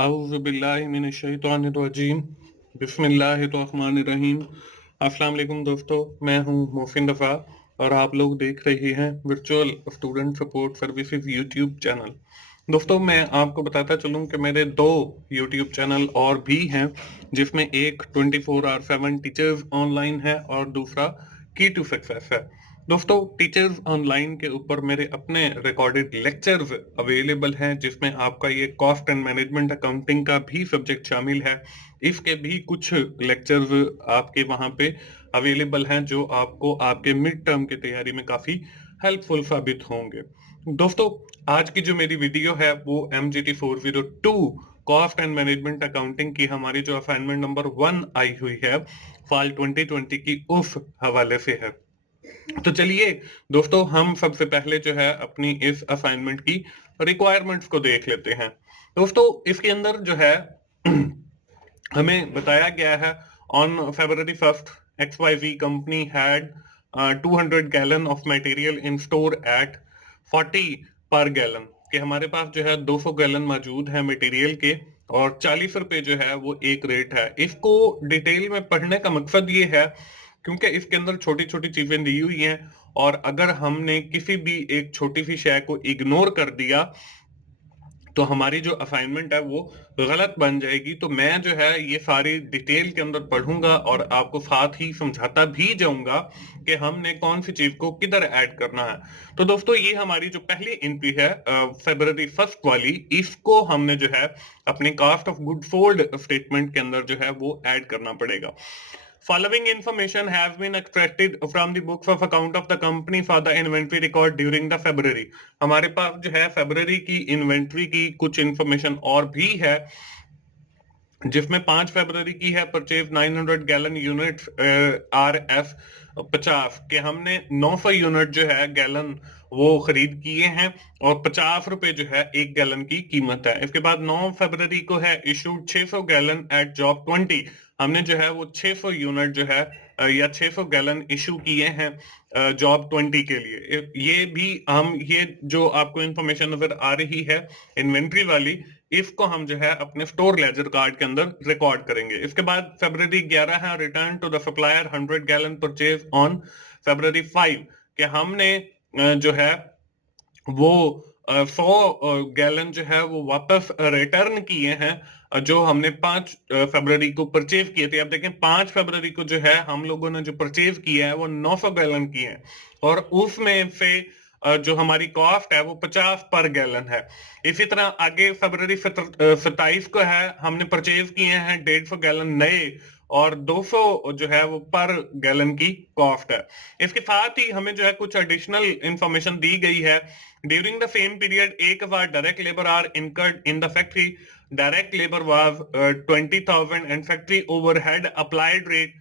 औज़ुबिल्लाहिमिनश्शैतानिर्रजीम बिस्मिल्लाहिर्रहमानिर्रहीम। अस्सलाम वालेकुम दोस्तों, मैं हूं मोहसिन रफ़ा और आप लोग देख रहे हैं virtual student support services YouTube channel. दोस्तों, मैं आपको बताता चलूं कि मेरे दो यूट्यूब चैनल और भी हैं, जिसमें एक 24/7 टीचर्स ऑनलाइन है और दूसरा की टू सक्सेस है। दोस्तों, टीचर्स ऑनलाइन के ऊपर मेरे अपने रिकॉर्डेड लेक्चर्स अवेलेबल हैं, जिसमें आपका ये कॉस्ट एंड मैनेजमेंट अकाउंटिंग का भी सब्जेक्ट शामिल है। इसके भी कुछ लेक्चर्स आपके वहां पे अवेलेबल हैं, जो आपको आपके मिड टर्म की तैयारी में काफी हेल्पफुल साबित होंगे। दोस्तों, आज की जो मेरी वीडियो है वो MGT 402 cost and management accounting की हमारी जो असाइनमेंट नंबर 1 आई हुई है फाल 2020 की, उस हवाले से है। तो चलिए दोस्तों, हम सबसे पहले जो है अपनी इस असाइनमेंट की रिक्वायरमेंट्स को देख लेते हैं। दोस्तों, इसके अंदर जो है हमें बताया गया है, on February 1st XYZ company had 200 gallon of material in store at 40 per gallon, कि हमारे पास जो है 200 गैलन मौजूद है मटेरियल के और 40 रुपए जो है वो एक रेट है। इसको डिटेल में पढ़ने का मकसद ये है क्योंकि इसके अंदर छोटी छोटी चीजें दी हुई हैं, और अगर हमने किसी भी एक छोटी सी शय को इग्नोर कर दिया तो हमारी जो असाइनमेंट है वो गलत बन जाएगी। तो मैं जो है ये सारी डिटेल के अंदर पढ़ूंगा और आपको साथ ही समझाता भी जाऊंगा कि हमने कौन सी चीज को किधर ऐड करना है। तो दोस्तों, ये हमारी जो पहली एंट्री है February 1st वाली, इसको हमने जो है अपने cost of good sold statement के अंदर जो है वो ऐड करना पड़ेगा। Following information has been extracted from the books of account of the company for the inventory record during the February। हमारे पास जो है फरवरी की इन्वेंट्री की कुछ इंफॉर्मेशन और भी है, जिसमें 5 फरवरी की है परचेज 900 गैलन यूनिट RF 50, के हमने 900 यूनिट जो है गैलन वो खरीद किए हैं और 50 रुपए जो है एक गैलन की कीमत है। इसके बाद 9 फरवरी को है इशूड 600 गैलन एट जॉब 20, हमने जो है वो 600 यूनिट जो है या 600 गैलन इशू किए हैं जॉब 20 के लिए। ये भी हम, ये जो आपको इंफॉर्मेशन नजर आ रही है इन्वेंट्री वाली, इसको हम जो है अपने स्टोर लेजर कार्ड के अंदर रिकॉर्ड करेंगे। इसके बाद February 11 है return to the supplier 100 gallon purchase on February 5, कि हमने जो है वो 100 गैलन जो है वो वापस रिटर्न किए हैं, जो हमने 5 फरवरी को परचेज किए थे। अब देखें, 5 फरवरी को जो है हम लोगों ने जो परचेज किया है वो 900 गैलन किए हैं और उसमें से जो हमारी कॉस्ट है वो 50 पर गैलन है। इसी तरह आगे February 27 को है, हमने परचेज किए हैं 150 गैलन नए और 200 जो है वो पर गैलन की कॉस्ट है। इसके साथ ही हमें जो है कुछ एडिशनल इंफॉर्मेशन दी गई है। ड्यूरिंग द सेम पीरियड एक बार direct labour are incurred in the factory, direct labour was 20,000 and factory overhead applied rate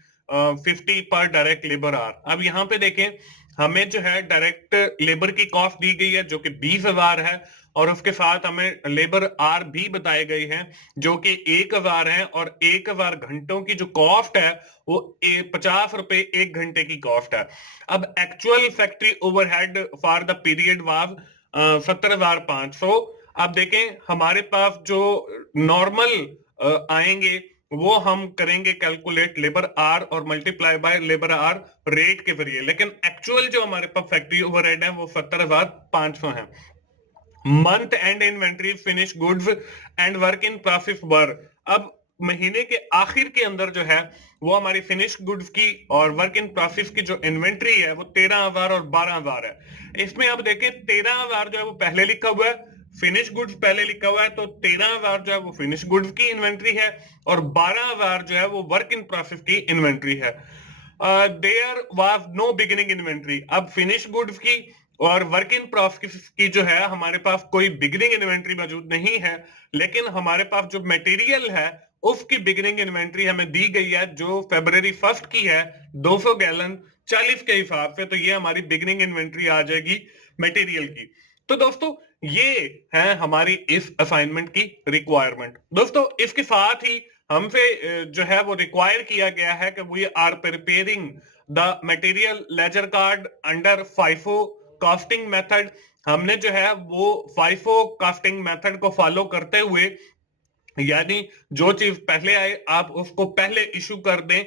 50 per direct labour are. अब यहाँ पे देखें, हमें जो है डायरेक्ट लेबर की कॉस्ट दी गई है जो कि 20,000 है और उसके साथ हमें लेबर आर भी बताए गए हैं जो कि 1,000 है और 1,000 घंटों की जो कॉस्ट है वो 50 रुपए एक घंटे की कॉस्ट है। अब actual factory overhead for the period was 17,500। अब देखें, हमारे पास जो नॉर्मल आएंगे वो हम करेंगे कैलकुलेट लेबर आर और multiply by labour R rate के जरिए, लेकिन एक्चुअल जो हमारे पास फैक्ट्री ओवरहेड है वो 17,500 है। Month end inventory finish goods and work in process were. अब महीने के आखिर के अंदर जो है वो हमारी फिनिश गुड्स की और वर्क इन प्रोसेस की जो इन्वेंट्री है वो 13,000 और 12,000 है। इसमें अब देखें, 13,000 जो है वो पहले लिखा हुआ है, फिनिश गुड्स पहले लिखा हुआ है, तो 13,000 जो है वो फिनिश गुड्स की इन्वेंट्री है और 12,000 जो है वो वर्क इन प्रोसेस की इन्वेंट्री है। There was no beginning inventory. अब फिनिश गुड्स की और वर्क इन प्रोसेस की जो है हमारे पास कोई बिगिनिंग इन्वेंट्री मौजूद नहीं है, लेकिन हमारे पास जो मटेरियल है उसकी बिगिनिंग इन्वेंट्री हमें दी गई है जो February 1 की है 200 गैलन 40 के हिसाब से। तो ये हमारी बिगिनिंग इन्वेंट्री आ जाएगी मटेरियल की। तो दोस्तों, ये है हमारी इस असाइनमेंट की रिक्वायरमेंट। दोस्तों, इसके साथ ही हमसे जो है वो रिक्वायर किया गया है कि we are preparing the material ledger card under FIFO costing method. हमने जो है वो FIFO कॉस्टिंग मेथड को फॉलो करते हुए यानी जो चीज पहले आए आप उसको पहले इशू कर दें।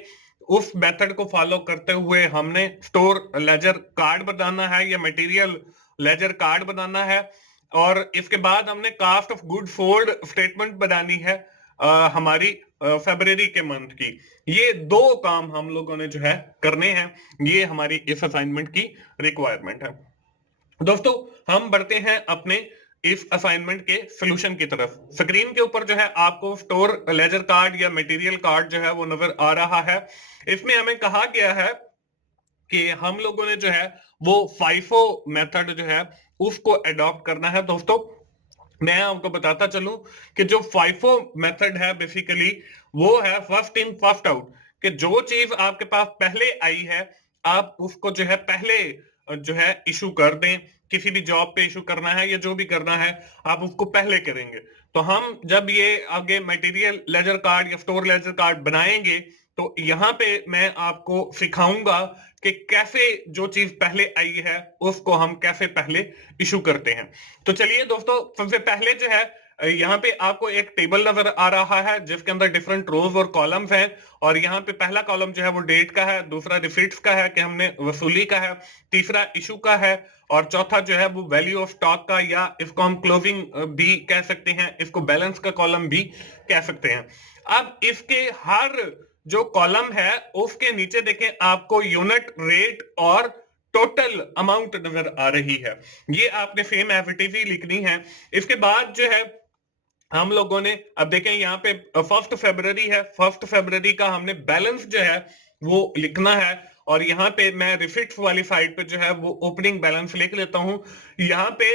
उस मेथड को फॉलो करते हुए हमने स्टोर लेजर कार्ड बनाना है या मटेरियल लेजर कार्ड बनाना है, और इसके बाद हमने cost of good sold statement बनानी है हमारी फरवरी के मंथ की। ये दो काम हम लोगों ने जो है करने हैं, ये हमारी इस असाइनमेंट की रिक्वायरमेंट है। दोस्तों हम बढ़ते हैं अपने इस असाइनमेंट के सॉल्यूशन की तरफ। स्क्रीन के ऊपर जो है आपको स्टोर लेजर कार्ड या मटेरियल कार्ड जो है वो नजर आ रहा है। इसमें हमें कहा गया है कि हम लोगों ने जो है वो फाइफो मेथड जो है उसको अडॉप्ट करना है। दोस्तों मैं आपको बताता चलूं कि जो फाइफो मेथड है बेसिकली वो है फर्स्ट इन फर्स्ट आउट, कि जो चीज आपके पास पहले आई है आप उसको जो है पहले जो है इशू कर दें। किसी भी जॉब पे इशू करना है या जो भी करना है आप उसको पहले करेंगे। तो हम जब ये आगे मटेरियल लेजर कार्ड या स्टोर लेजर कार्ड बनाएंगे तो यहाँ पे मैं आपको सिखाऊंगा कि कैसे जो चीज पहले आई है उसको हम कैसे पहले इशू करते हैं। तो चलिए दोस्तों सबसे पहले जो है यहाँ पे आपको एक टेबल नजर आ रहा है जिसके अंदर डिफरेंट रोज और कॉलम्स हैं, और यहाँ पे पहला कॉलम जो है वो डेट का है, दूसरा रिसीट्स का है कि हमने वसूली का है, तीसरा इशू का है, और चौथा जो है वो वैल्यू ऑफ स्टॉक का, या इसको हम क्लोजिंग भी कह सकते हैं, इसको बैलेंस का कॉलम भी कह सकते हैं। अब इसके हर जो कॉलम है उसके नीचे देखें आपको यूनिट रेट और टोटल अमाउंट नजर आ रही है। ये आपने सेम एज इट इज ही लिखनी है। इसके बाद जो है हम लोगों ने अब देखें यहाँ पे 1 फरवरी है, 1 फरवरी का हमने बैलेंस जो है वो लिखना है, और यहाँ पे मैं रिसिट्स वाली साइड पे जो है वो ओपनिंग बैलेंस लिख लेता हूँ। यहाँ पे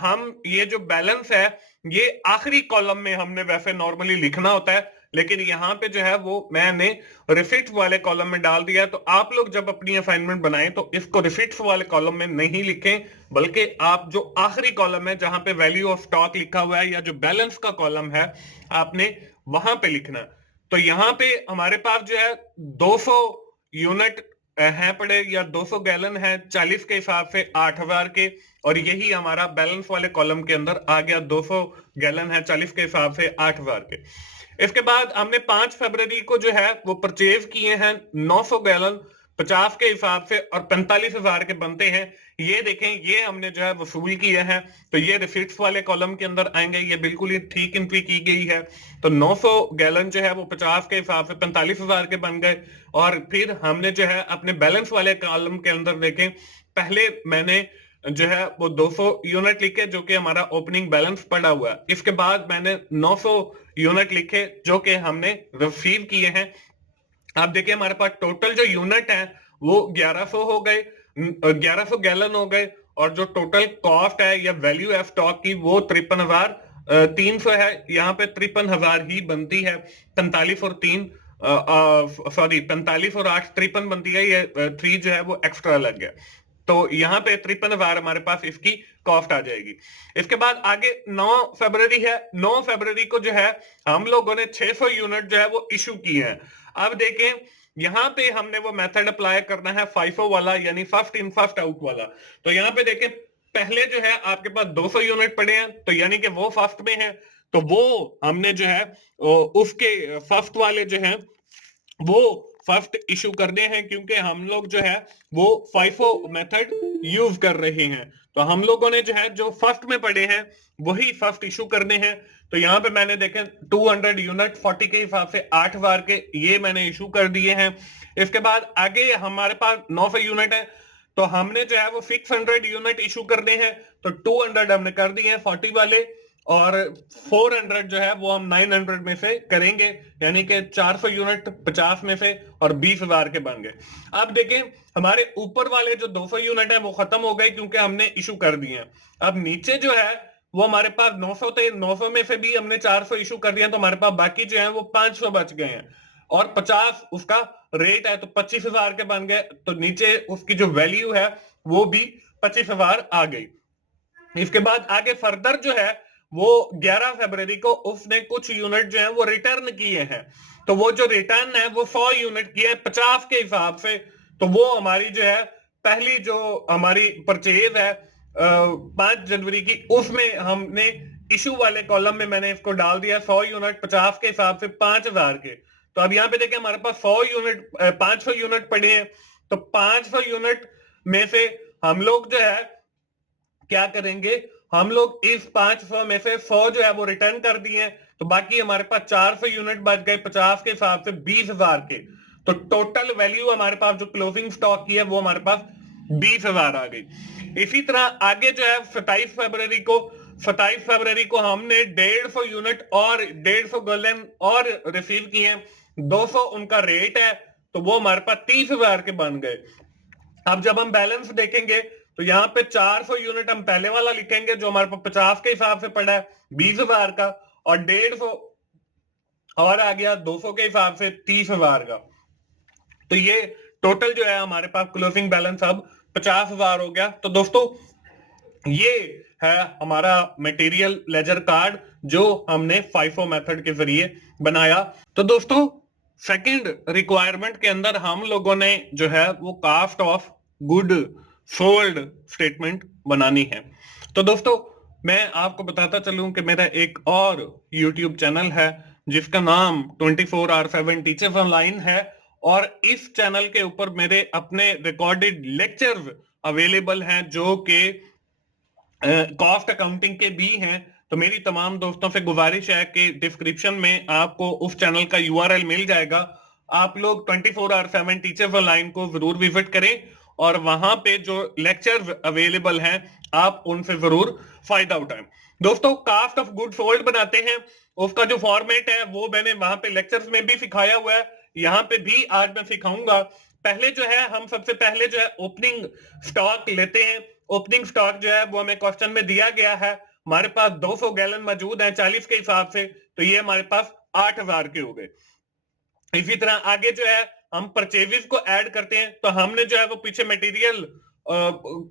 हम ये जो बैलेंस है ये आखिरी कॉलम में हमने वैसे नॉर्मली लिखना होता है, लेकिन यहाँ पे जो है वो मैंने रिसिट्स वाले कॉलम में डाल दिया है। तो आप लोग जब अपनी असाइनमेंट बनाएं तो इसको रिसिट्स वाले कॉलम में नहीं लिखें, बल्कि आप जो आखिरी कॉलम है जहां पे वैल्यू ऑफ स्टॉक लिखा हुआ है या जो बैलेंस का कॉलम है आपने वहां पे लिखना। तो यहाँ पे हमारे पास जो है 200 यूनिट है पड़े, या 200 गैलन है 40 के हिसाब से 8000 के, और यही हमारा बैलेंस वाले कॉलम के अंदर आ गया। 200 गैलन है 40 के हिसाब से 8000 के। इसके बाद हमने 5 फरवरी को जो है वो परचेज किए हैं 900 गैलन 50 के हिसाब से, और 45,000 के बनते हैं। ये देखें ये हमने जो है वसूल किए हैं, तो ये रिसिट्स वाले कॉलम के अंदर आएंगे। ये बिल्कुल ही ठीक एंट्री की गई है। तो 900 गैलन जो है वो 50 के हिसाब से 45,000 के बन गए। और फिर हमने जो है अपने बैलेंस वाले कॉलम के अंदर देखें, पहले मैंने जो है वो 200 यूनिट लिखे जो कि हमारा ओपनिंग बैलेंस पड़ा हुआ है। इसके बाद मैंने 900 यूनिट लिखे जो कि हमने रिसीव किए हैं। आप देखिए हमारे पास टोटल जो यूनिट है वो 1100 हो गए, 1100 गैलन हो गए, और जो टोटल कॉस्ट है या वैल्यू है स्टॉक की वो 53,300 है। यहाँ पे 53,000 ही बनती है। 45 और 3 सॉरी 45 और 8 53 बनती है। ये 3 जो है वो एक्स्ट्रा लग गया, तो यहाँ पे 53,000 हमारे पास इसकी कॉस्ट आ जाएगी। इसके बाद आगे 9 फरवरी है। 9 फरवरी को जो है हम लोगों ने 600 यूनिट जो है वो इशू किए हैं। अब देखें यहाँ पे हमने वो मेथड अप्लाई करना है फाइफो वाला, यानी फर्स्ट इन फर्स्ट आउट वाला। तो यहाँ पे देखें पहले जो है आपके पास 200 यूनिट पड़े हैं, तो यानी कि वो फर्स्ट में है, तो वो हमने जो है उसके फर्स्ट वाले जो है वो फर्स्ट इशू करने हैं, क्योंकि हम लोग जो है वो फाइफो मेथड यूज कर रहे हैं। तो हम लोगों ने जो है जो फर्स्ट में पड़े हैं वही फर्स्ट इशू करने हैं। तो यहाँ पे मैंने देखे 200 यूनिट 40 के हिसाब से 8,000 के ये मैंने इशू कर दिए हैं। इसके बाद आगे हमारे पास 900 यूनिट है, तो हमने जो है वो 600 यूनिट इशू करने हैं। तो 200 हमने कर दिए हैं 40 वाले, और 400 जो है वो हम 900 में से करेंगे, यानी कि 400 यूनिट 50 में से और 20,000 के बन गए। अब देखें हमारे ऊपर वाले जो 200 यूनिट है वो खत्म हो गए क्योंकि हमने इशू कर दिए हैं। अब नीचे जो है वो हमारे पास 900 थे, 900 में से भी हमने 400 इशू कर दिया, तो हमारे पास बाकी जो है वो 500 बच गए हैं, और 50 उसका रेट है तो 25,000 के बन गए। तो नीचे उसकी जो वैल्यू है वो भी 25,000 आ गई। इसके बाद आगे फर्दर जो है वो 11 फरवरी को उसने कुछ यूनिट जो है वो रिटर्न किए हैं। तो वो जो रिटर्न है वो 100 यूनिट किए 50 के हिसाब से। तो वो हमारी जो है पहली जो हमारी परचेज है 5 जनवरी की, उसमें हमने इशू वाले कॉलम में मैंने इसको डाल दिया 100 यूनिट 50 के हिसाब से 5000 के। तो अब यहाँ पे देखें हमारे पास 100 यूनिट 500 यूनिट पड़े हैं, तो 500 यूनिट में से हम लोग जो है क्या करेंगे, हम लोग इस 500 में से 100 जो है वो रिटर्न कर दिए हैं, तो बाकी हमारे पास 400 यूनिट बच गए 50 के हिसाब से 20,000 के। तो टोटल वैल्यू हमारे पास जो क्लोजिंग स्टॉक की है वो हमारे पास 20,000 आ गई। इसी तरह आगे जो है 27 फरवरी को हमने 150 यूनिट और 150 गैलन और रिसीव किए हैं, 200 उनका रेट है, तो वो हमारे पास 30,000 के बन गए। अब जब हम बैलेंस देखेंगे तो यहाँ पे 400 यूनिट हम पहले वाला लिखेंगे जो हमारे पास 50 के हिसाब से पड़ा है 20,000 का, और 150 और आ गया 200 के हिसाब से 30,000 का। तो ये टोटल जो है हमारे पास क्लोजिंग बैलेंस अब 50,000 हो गया। तो दोस्तों ये है हमारा मटेरियल लेजर कार्ड जो हमने FIFO मेथड के जरिए बनाया। तो दोस्तों सेकंड रिक्वायरमेंट के अंदर हम लोगों ने जो है वो cost of good sold statement बनानी है। तो दोस्तों मैं आपको बताता चलूं कि मेरा एक और YouTube चैनल है जिसका नाम 24/7 टीचर्स ऑनलाइन है, और इस चैनल के ऊपर मेरे अपने रिकॉर्डेड लेक्चर्स अवेलेबल हैं जो कि कॉस्ट अकाउंटिंग के भी हैं। तो मेरी तमाम दोस्तों से गुजारिश है कि डिस्क्रिप्शन में आपको उस चैनल का URL मिल जाएगा, आप लोग 24/7 टीचर्स ऑनलाइन को जरूर विजिट करें और वहां पे जो लेक्चर्स अवेलेबल हैं आप उनसे जरूर फायदा उठाएं। दोस्तों कास्ट ऑफ गुड सोल्ड बनाते हैं, उसका जो फॉर्मेट है वो मैंने वहां पे लेक्चर्स में भी सिखाया हुआ है, यहाँ पे भी आज मैं सिखाऊंगा। पहले जो है हम सबसे पहले जो है ओपनिंग स्टॉक लेते हैं। ओपनिंग स्टॉक जो है वो हमें क्वेश्चन में दिया गया है, हमारे पास 200 गैलन मौजूद है 40 के हिसाब से, तो ये हमारे पास 8,000 के हो गए। इसी तरह आगे जो है हम परचेजेस को ऐड करते हैं, तो हमने जो है वो पीछे मटेरियल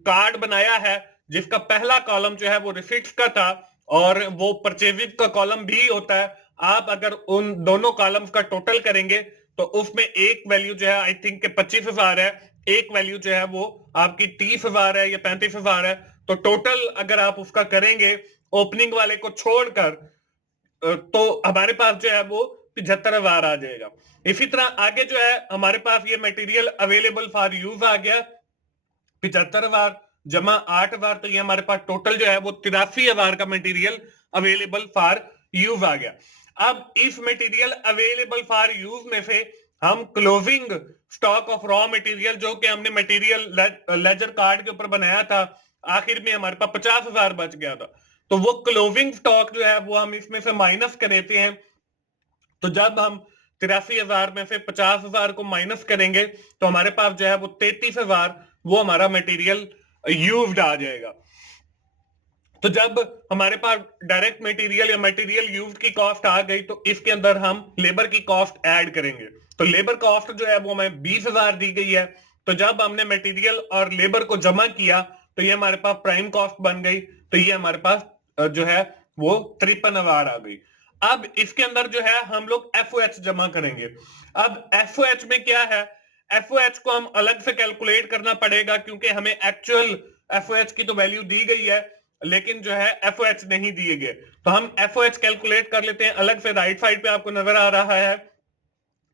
कार्ड बनाया है जिसका पहला कॉलम जो है वो रिसीट्स का था और वो परचेजेस का कॉलम भी होता है। आप अगर उन दोनों कॉलम्स का टोटल करेंगे तो उसमें एक वैल्यू जो है आई थिंक 25,000 है, एक वैल्यू जो है वो आपकी 30,000 है या 35,000 है। तो टोटल अगर आप उसका करेंगे ओपनिंग वाले को छोड़कर तो हमारे पास जो है वो 75,000 आ जाएगा। इसी तरह आगे जो है हमारे पास ये मटेरियल अवेलेबल फॉर यूज आ गया 75,000 जमा 8,000, तो ये हमारे पास टोटल जो है वो 83,000 का मटेरियल अवेलेबल फॉर यूज आ गया। अब इस मटेरियल अवेलेबल फॉर यूज में से हम closing stock of raw material जो कि हमने मटेरियल लेजर कार्ड के ऊपर बनाया था, आखिर में हमारे पास 50,000 बच गया था, तो वो क्लोजिंग स्टॉक जो है वो हम इसमें से माइनस कर देते हैं। तो जब हम 83,000 में से 50,000 को माइनस करेंगे तो हमारे पास जो है वो 33,000 वो हमारा मटेरियल यूज्ड आ जाएगा। तो जब हमारे पास डायरेक्ट मटेरियल या मटेरियल यूज्ड की कॉस्ट आ गई तो इसके अंदर हम लेबर की कॉस्ट ऐड करेंगे। तो लेबर कॉस्ट जो है वो हमें 20,000 दी गई है, तो जब हमने मटेरियल और लेबर को जमा किया तो ये हमारे पास प्राइम कॉस्ट बन गई, तो ये हमारे पास जो है वो 53,000 आ गई। अब इसके अंदर जो है हम लोग FOH जमा करेंगे। अब FOH में क्या है, FOH को हम अलग से कैलकुलेट करना पड़ेगा क्योंकि हमें एक्चुअल FOH की तो वैल्यू दी गई है लेकिन जो है FOH नहीं दिए गए, तो हम FOH कैलकुलेट कर लेते हैं अलग से। राइट साइड पे आपको नजर आ रहा है,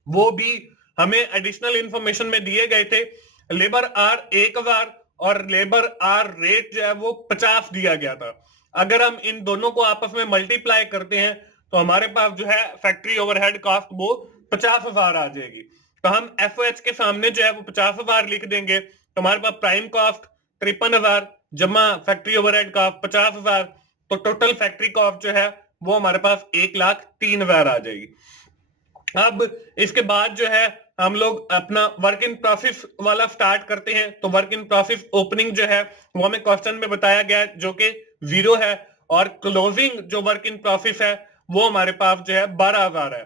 वो भी हमें एडिशनल इंफॉर्मेशन में दिए गए थे। लेबर आर 1,000 और लेबर आर रेट जो है वो 50 दिया गया था। अगर हम इन दोनों को आपस में मल्टीप्लाई करते हैं तो हमारे पास जो है फैक्ट्री ओवरहेड कॉस्ट वो 50,000 आ जाएगी। तो हम FOH के सामने जो है वो 50,000 लिख देंगे, तो हमारे पास प्राइम कॉस्ट 53,000 जमा फैक्ट्री ओवरहेड कॉस्ट 50,000, तो टोटल फैक्ट्री कॉस्ट जो है वो हमारे पास 1,03,000 आ जाएगी। अब इसके बाद जो है हम लोग अपना वर्क इन प्रोसेस वाला स्टार्ट करते हैं। तो वर्क इन प्रोसेस ओपनिंग जो है वो हमें क्वेश्चन में बताया गया है जो कि 0 है, और क्लोजिंग जो वर्क इन प्रोसेस है वो हमारे पास जो है 12,000 है।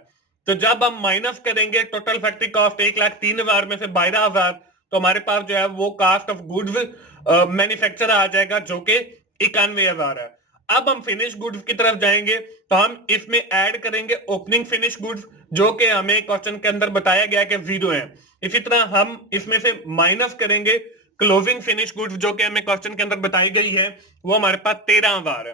तो जब हम माइनस करेंगे टोटल फैक्ट्री कॉस्ट 1,03,000 में से 12,000, तो हमारे पास जो है वो कास्ट ऑफ गुड्स मैन्युफैक्चर आ जाएगा जो कि 91,000 है। अब हम फिनिश गुड्स की तरफ जाएंगे, तो हम इसमें ऐड करेंगे ओपनिंग फिनिश गुड्स जो कि हमें क्वेश्चन के अंदर बताया गया कि 0 है। इसी तरह हम इसमें से माइनस करेंगे क्लोजिंग फिनिश गुड्स जो कि हमें क्वेश्चन के अंदर बताई गई है, वो हमारे पास 13,000 है।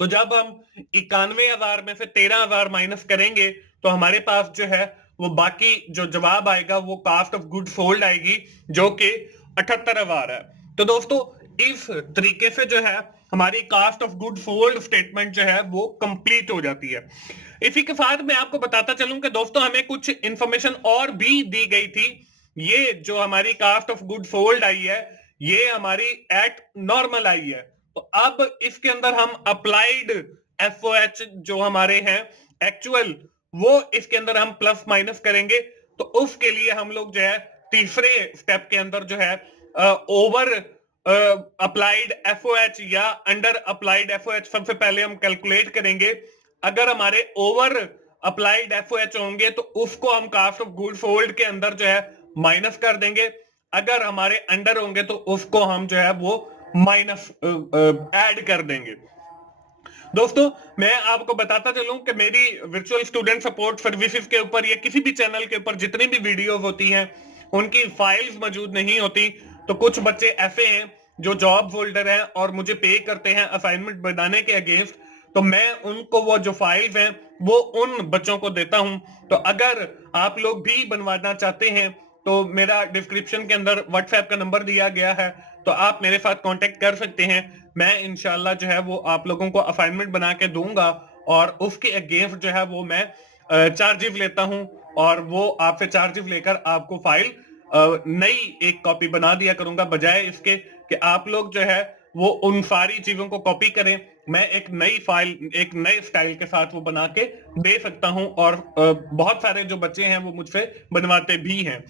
तो जब हम 91,000 में से 13,000 माइनस करेंगे तो हमारे पास जो है वो बाकी जो जवाब आएगा वो कास्ट ऑफ गुड सोल्ड आएगी, जो कि 78,000 है। तो दोस्तों इस तरीके से जो है हमारी cost of good sold statement जो है वो कंप्लीट हो जाती है। इसी के साथ मैं आपको बताता चलूं कि दोस्तों हमें कुछ इंफॉर्मेशन और भी दी गई थी। ये जो हमारी कास्ट ऑफ गुड सोल्ड आई है ये हमारी एट नॉर्मल आई है। तो अब इसके अंदर हम अप्लाइड एफओएच जो हमारे हैं एक्चुअल, वो इसके अंदर हम प्लस माइनस करेंगे। तो उसके लिए हम लोग जो है तीसरे स्टेप के अंदर जो है ओवर अप्लाइड एफओएच या अंडर अप्लाइड एफओएच सबसे पहले हम कैलकुलेट करेंगे। अगर हमारे ओवर अप्लाइड एफओएच होंगे तो उसको हम कास्ट ऑफ गुड सोल्ड के अंदर जो है माइनस कर देंगे। अगर हमारे अंडर होंगे तो उसको हम जो है वो माइनस ऐड कर देंगे। दोस्तों मैं आपको बताता चलूं कि मेरी वर्चुअल स्टूडेंट सपोर्ट सर्विसेज के ऊपर या किसी भी चैनल के ऊपर जितनी भी वीडियो होती हैं उनकी फाइल्स मौजूद नहीं होती। तो कुछ बच्चे ऐसे हैं जो जॉब होल्डर हैं और मुझे पे करते हैं असाइनमेंट बनाने के अगेंस्ट, तो मैं उनको वो जो फाइल्स हैं वो उन बच्चों को देता हूं। तो अगर आप लोग भी बनवाना चाहते हैं तो मेरा डिस्क्रिप्शन के अंदर व्हाट्सएप का नंबर दिया गया है, तो आप मेरे साथ कांटेक्ट कर सकते हैं। मैं इंशाल्लाह जो है वो आप लोगों को असाइनमेंट बना के दूंगा और उसके अगेंस्ट जो है वो मैं चार्जेस लेता हूं और वो आपसे चार्जेस लेकर आपको फाइल नई एक कॉपी बना दिया करूंगा, बजाय इसके कि आप लोग जो है वो उन सारी चीजों को कॉपी करें। मैं एक नई फाइल एक नए स्टाइल के साथ वो बना के दे सकता हूं और बहुत सारे जो बच्चे हैं वो मुझसे बनवाते भी हैं।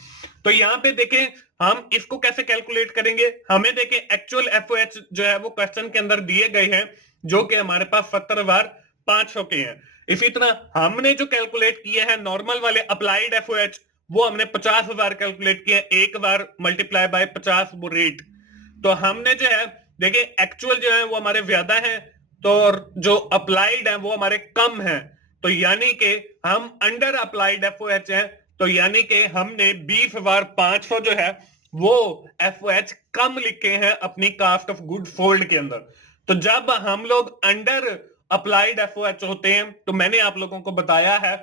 तो यहाँ पे देखें हम इसको कैसे कैलकुलेट करेंगे। हमें देखें एक्चुअल एफओएच जो है वो क्वेश्चन के अंदर दिए गए हैं जो कि हमारे पास 70,500 के हैं। इसी तरह हमने जो कैलकुलेट किए हैं नॉर्मल वाले अप्लाइड एफओएच वो हमने 50,000 कैलकुलेट किए, 1,000 मल्टीप्लाई बाय 50 वो रेट। तो हमने जो है देखिए एक्चुअल जो है वो हमारे ज्यादा है तो जो अप्लाइड है वो हमारे कम है। तो यानी कि हम अंडर अप्लाइड एफओएच हैं, तो यानी कि हमने 20,500 जो है वो एफओएच कम लिखे हैं अपनी कास्ट ऑफ गुड सोल्ड के अंदर। तो जब हम लोग अंडर अप्लाइड एफओएच होते हैं तो मैंने आप लोगों को बताया है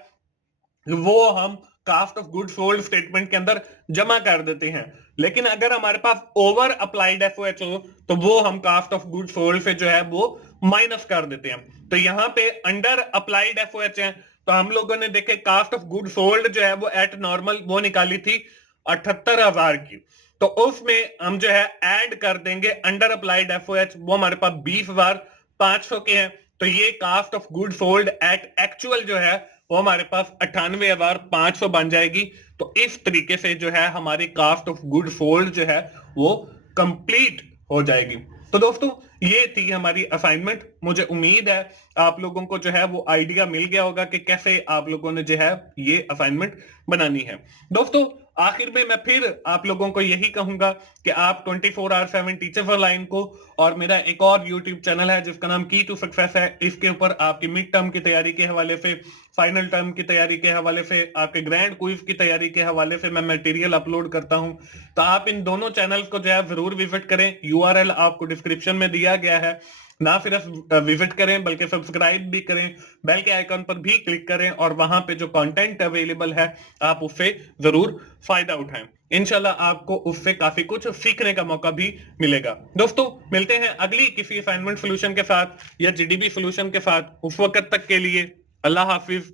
वो हम cost of good sold statement के अंदर जमा कर देते हैं। लेकिन अगर हमारे पास ओवर अप्लाइड एफओएच हो तो वो हम कास्ट ऑफ गुड सोल्ड से जो है वो माइनस कर देते हैं। तो यहाँ पे अंडर अप्लाइड एफओएच है तो हम लोगों ने देखे कास्ट ऑफ गुड सोल्ड जो है वो एट नॉर्मल वो निकाली थी 78,000 की। तो उसमें हम जो है ऐड कर देंगे अंडर अप्लाइड एफओएच, वो हमारे पास 20,500 के हैं। तो ये cost of good sold at actual जो है वो हमारे पास 98,500 बन जाएगी। तो इस तरीके से जो है हमारी कास्ट ऑफ गुड सोल्ड जो है वो कंप्लीट हो जाएगी। तो दोस्तों ये थी हमारी असाइनमेंट। मुझे उम्मीद है आप लोगों को जो है वो आइडिया मिल गया होगा कि कैसे आप लोगों ने जो है ये असाइनमेंट बनानी है। दोस्तों आखिर में मैं फिर आप लोगों को यही कहूंगा कि आप 24/7 टीचर्स ऑनलाइन को और मेरा एक और यूट्यूब चैनल है जिसका नाम की टू सक्सेस है, इसके ऊपर आपकी मिड टर्म की तैयारी के हवाले से, फाइनल टर्म की तैयारी के हवाले से, आपके ग्रैंड क्विज की तैयारी के हवाले से मैं मटेरियल अपलोड करता हूं। तो आप इन दोनों चैनल को जो है जरूर विजिट करें। यूआरएल आपको डिस्क्रिप्शन में दिया गया है। ना सिर्फ विजिट करें बल्कि सब्सक्राइब भी करें, बेल के आइकन पर भी क्लिक करें और वहां पे जो कंटेंट अवेलेबल है आप उससे जरूर फायदा उठाएं। इंशाल्लाह आपको उससे काफी कुछ सीखने का मौका भी मिलेगा। दोस्तों मिलते हैं अगली किसी असाइनमेंट सोल्यूशन के साथ या जीडीबी सोल्यूशन के साथ। उस वक्त तक के लिए अल्लाह हाफिज।